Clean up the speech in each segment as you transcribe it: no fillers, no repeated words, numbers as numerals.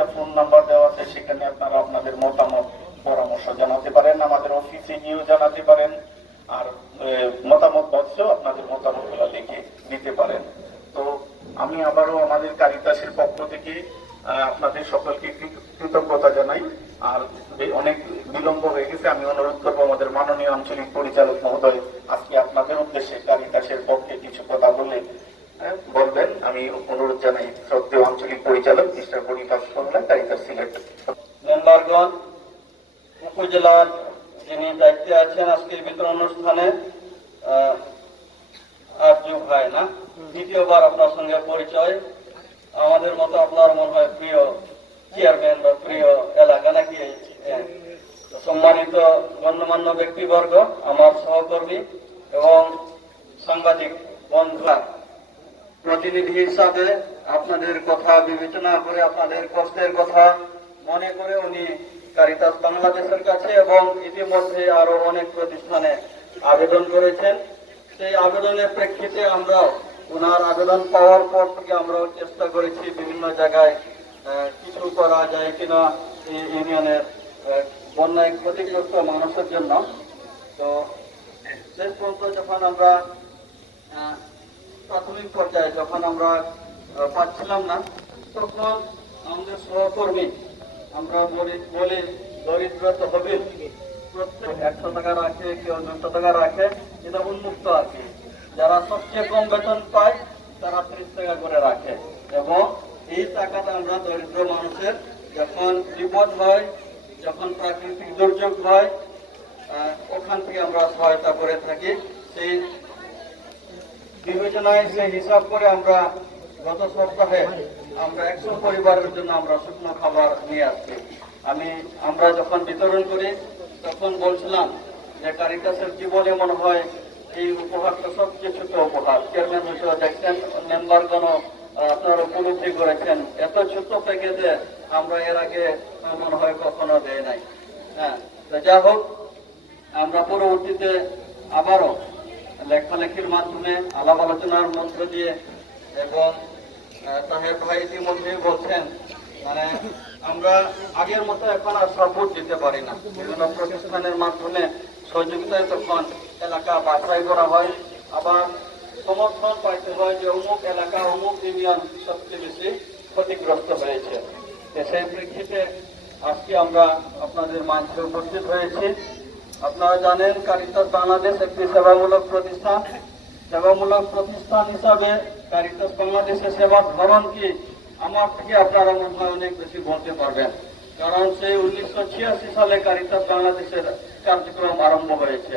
দুইটা phone number দেওয়া আছে, সেখানে আপনারা আপনাদের মতামত পরামর্শ জানাতে পারেন, আমাদের অফিসে গিয়েও জানাতে পারেন। আর মতামত বক্সেও আপনাদের মতামত গুলো লিখে দিতে পারেন। তো আমি আবারও আমাদের কারিতাসের পক্ষ থেকে আপনাদের সকলকে কৃতজ্ঞতা জানাই। আর অনেক বিলম্ব হয়ে গেছে, আমি অনুরোধ করবো আমাদের মাননীয় আঞ্চলিক পরিচালক মহোদয় আজকে আপনাদের উদ্দেশ্যে কারিতাসের পক্ষে কিছু কথা বলবেন। আমি অনুরোধ জানাই শ্রদ্ধেয় আঞ্চলিক পরিচালক মিস্টার বনিফাস মোল্লা, কারিতাস সিলেট। মেম্বারগণ, উপজেলার যিনি দায়িত্বে আছেন আজকের বিতরণ অনুষ্ঠানে, আরজু ভাই না, দ্বিতীয়বার আপনার সঙ্গে পরিচয়। আমাদের মতো আপনার মনে হয় প্রিয় চেয়ারম্যান বা প্রিয় এলাকা নাকি? সম্মানিত গণ্যমান্য ব্যক্তিবর্গ, আমার সহকর্মী এবং সাংবাদিক বন্ধুরা, প্রতিনিধি হিসাবে আপনাদের কথা বিবেচনা করে, আপনাদের কষ্টের কথা মনে করে উনি কারিতাস বাংলাদেশের কাছে এবং ইতিমধ্যে আরো অনেক প্রতিষ্ঠানে আবেদন করেছেন। সেই আবেদনের প্রেক্ষিতে আমরাও ওনার আবেদন পাওয়ার পর থেকে আমরাও চেষ্টা করেছি বিভিন্ন জায়গায় কিছু করা যায় কিনা এই ইউনিয়নের বন্যায় ক্ষতিগ্রস্ত মানুষের জন্য। তো শেষ পর্যন্ত যখন আমরা প্রাথমিক পর্যায়ে যখন আমরা পাচ্ছিলাম না, তখন আমাদের সহকর্মী আমরা বলি দরিদ্র তো হবে, প্রত্যেক 100 টাকা রাখে, কেউ 200 টাকা রাখে, এটা উন্মুক্ত আর কি। যারা সবচেয়ে কম বেতন পায় তারা 30 টাকা করে রাখে এবং এই টাকাটা আমরা দরিদ্র মানুষের যখন বিপদ হয়, যখন প্রাকৃতিক দুর্যোগ হয়, ওখান থেকে আমরা সহায়তা করে থাকি। সেই বিবেচনায় সেই হিসাব করে আমরা গত সপ্তাহে আমরা 100 পরিবারের জন্য আমরা শুকনো খাবার নিয়ে আসছি। আমরা যখন বিতরণ করি তখন বলছিলাম যে কারিতাসের জীবনে মনে হয় এই উপহারটা সবচেয়ে ছোট উপহার। চেয়ারম্যান হয়তো দেখছেন, মেম্বারগণও আপনারা উপলব্ধি করেছেন, এত ছোট প্যাকেজে আমরা এর আগে মনে হয় কখনো দেয় নাই। হ্যাঁ, যা হোক, আমরা পরবর্তীতে আবারও লেখালেখির মাধ্যমে, আলাপ আলোচনার মধ্য দিয়ে এবং তাহের ভাই ইতিমধ্যেই বলছেন, মানে আমরা আগের মতো এখন আর সাপোর্ট দিতে পারি না। বিভিন্ন প্রতিষ্ঠানের মাধ্যমে সহযোগিতায় তখন এলাকা বাছাই করা হয়, আবার সমর্থন পাইতে হয় যে অমুক এলাকা অমুক ইউনিয়ন সবচেয়ে বেশি ক্ষতিগ্রস্ত হয়েছে। সেই প্রেক্ষিতে আজকে আমরা আপনাদের মাঝে উপস্থিত হয়েছি। আপনারা জানেন কারিতাস বাংলাদেশ একটি সেবামূলক প্রতিষ্ঠান। সেবামূলক প্রতিষ্ঠান হিসাবে কারিতাস বাংলাদেশের সেবার ধরন কি আমার থেকে আপনারা মনে হয় অনেক বেশি বলতে পারবেন, কারণ সেই 1986 সালে কারিতাস বাংলাদেশের কার্যক্রম আরম্ভ হয়েছে।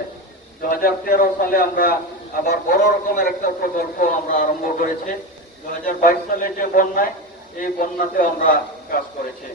2013 সালে আমরা আবার বড় রকমের একটা প্রকল্প আমরা আরম্ভ করেছি। 2022 সালে যে বন্যায়, এই বন্যাতে আমরা কাজ করেছি।